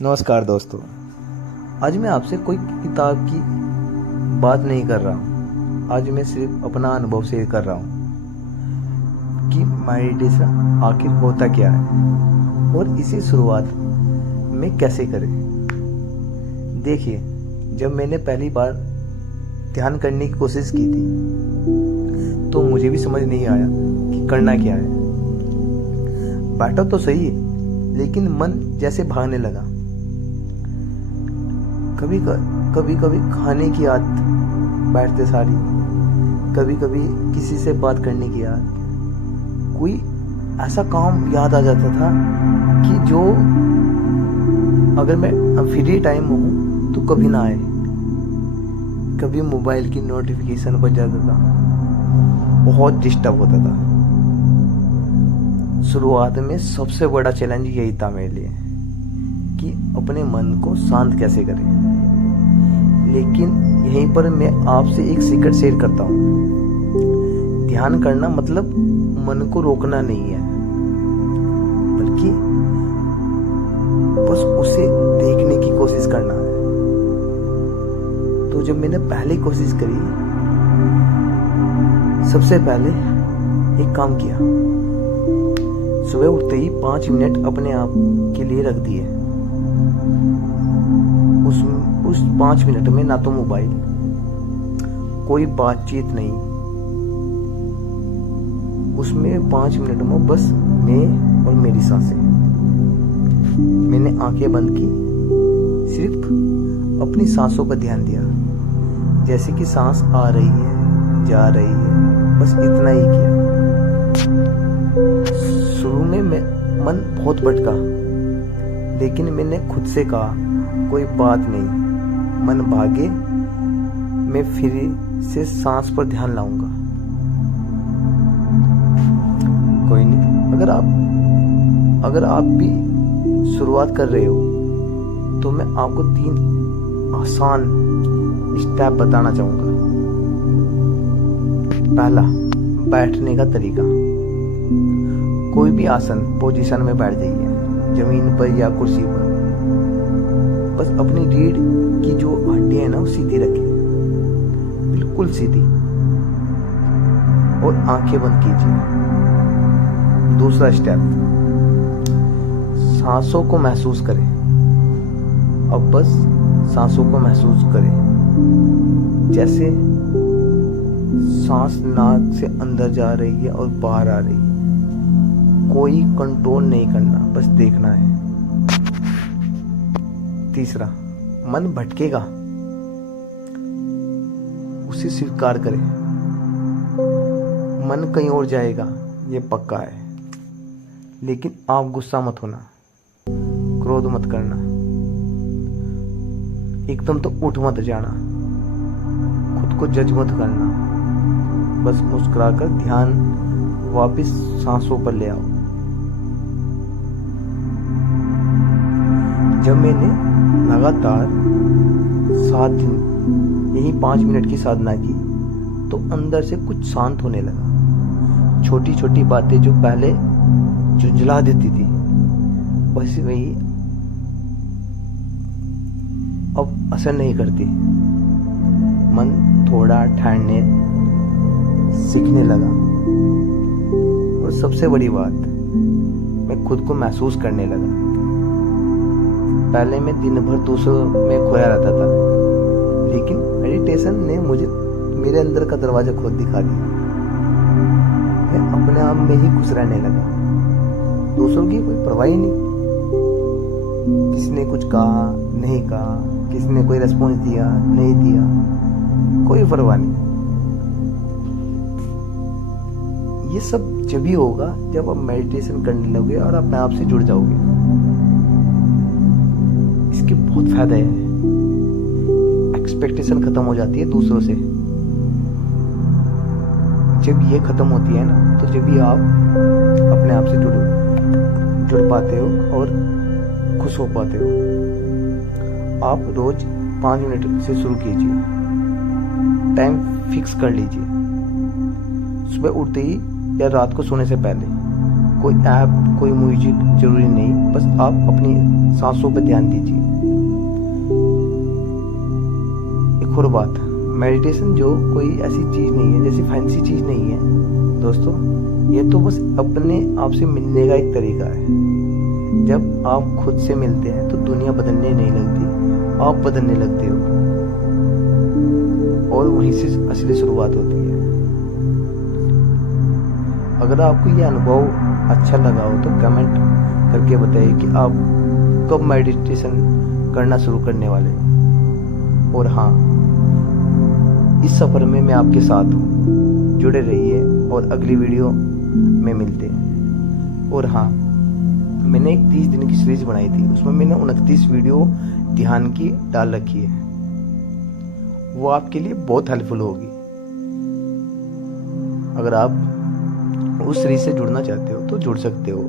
नमस्कार दोस्तों। आज मैं आपसे कोई किताब की बात नहीं कर रहा हूँ। आज मैं सिर्फ अपना अनुभव शेयर कर रहा हूँ कि मेडिटेशन आखिर होता क्या है और इसी शुरुआत में कैसे करें। देखिए, जब मैंने पहली बार ध्यान करने की कोशिश की थी तो मुझे भी समझ नहीं आया कि करना क्या है। बैठा तो सही, लेकिन मन जैसे भागने लगा। कभी कभी खाने की आदत बैठते सारी, कभी कभी किसी से बात करने की आदत, कोई ऐसा काम याद आ जाता था कि जो अगर मैं फ्री टाइम हूँ तो कभी ना आए। कभी मोबाइल की नोटिफिकेशन बज जाता था, बहुत डिस्टर्ब होता था। शुरुआत में सबसे बड़ा चैलेंज यही था मेरे लिए कि अपने मन को शांत कैसे करें। लेकिन यहीं पर मैं आपसे एक सीक्रेट शेयर करता हूँ। ध्यान करना मतलब मन को रोकना नहीं है, बल्कि बस उसे देखने की कोशिश करना है। तो जब मैंने पहली कोशिश करी, सबसे पहले एक काम किया। सुबह उठते ही 5 मिनट अपने आप के लिए रख दिए। उस 5 मिनट में ना तो मोबाइल, कोई बातचीत नहीं। उसमें 5 मिनट में बस मैं और मेरी सांसें। मैंने आंखें बंद की, सिर्फ अपनी सांसों पर ध्यान दिया, जैसे कि सांस आ रही है, जा रही है, बस इतना ही किया। शुरू में मन बहुत भटका, लेकिन मैंने खुद से कहा कोई बात नहीं, मन भागे, मैं फिर से सांस पर ध्यान लाऊंगा। कोई नहीं। अगर आप भी शुरुआत कर रहे हो तो मैं आपको 3 आसान स्टेप बताना चाहूंगा। पहला, बैठने का तरीका। कोई भी आसन पोजीशन में बैठ जाइए, जमीन पर या कुर्सी पर। बस अपनी रीढ़ की जो हड्डी है ना, वो सीधी रखें, बिल्कुल सीधी, और आंखें बंद कीजिए। दूसरा स्टेप, सांसों को महसूस करें। अब बस सांसों को महसूस करें, जैसे सांस नाक से अंदर जा रही है और बाहर आ रही है। कोई कंट्रोल नहीं करना, बस देखना है। तीसरा, मन भटकेगा, उसे स्वीकार करें। मन कहीं और जाएगा, ये पक्का है, लेकिन आप गुस्सा मत होना, क्रोध मत करना, एकदम तो उठ मत जाना, खुद को जज मत करना। बस मुस्कुराकर ध्यान वापस सांसों पर ले आओ। जब मैंने लगातार 7 दिन यही 5 मिनट की साधना की तो अंदर से कुछ शांत होने लगा। छोटी छोटी बातें जो पहले झुंझला देती थी, वैसे वही अब असर नहीं करती। मन थोड़ा ठहरने सीखने लगा। और सबसे बड़ी बात, मैं खुद को महसूस करने लगा। पहले मैं दिन भर दूसरों में खोया रहता था, लेकिन मेडिटेशन ने मुझे मेरे अंदर का दरवाजा खोल दिखा दिया। मैं अपने आप में ही खुश रहने लगा। दूसरों की कोई परवाह ही नहीं। किसने कुछ कहा, नहीं कहा, किसने कोई रिस्पॉन्स दिया, नहीं दिया, कोई परवाह नहीं। ये सब जब ही होगा जब आप मेडिटेशन करने लगोगे और अपने आप से जुड़ जाओगे। इसके बहुत फायदे हैं। एक्सपेक्टेशन खत्म हो जाती है दूसरों से। जब ये खत्म होती है ना, तो जब भी आप अपने आप से जुड़ पाते हो और खुश हो पाते हो। आप रोज 5 मिनट से शुरू कीजिए। टाइम फिक्स कर लीजिए। सुबह उठते ही या रात को सोने से पहले कोई ऐप, कोई म्यूजिक जरूरी नहीं, बस आप अपनी सांसों पर ध्यान दीजिए। एक और बात, मेडिटेशन जो कोई ऐसी चीज़ नहीं है, जैसी फैंसी चीज़ नहीं है दोस्तों, ये तो बस अपने आप से मिलने का एक तरीका है। जब आप खुद से मिलते हैं तो दुनिया बदलने नहीं लगती, आप बदलने लगते हो, और वहीं से असली शुरुआत होती है। अगर आपको ये अनुभव अच्छा लगा हो तो कमेंट करके बताइए कि आप कब मेडिटेशन करना शुरू करने वाले हो। और हाँ, इस सफ़र में मैं आपके साथ हूँ, जुड़े रहिए और अगली वीडियो में मिलते हैं। और हाँ, मैंने एक 30 दिन की सीरीज बनाई थी, उसमें मैंने 29 वीडियो ध्यान की डाल रखी है, वो आपके लिए बहुत हेल्पफुल होगी। अगर आप उस सीरीज से जुड़ना चाहते हो तो जुड़ सकते हो,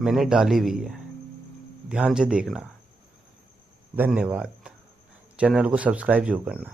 मैंने डाली हुई है, ध्यान से देखना। धन्यवाद। चैनल को सब्सक्राइब जरूर करना।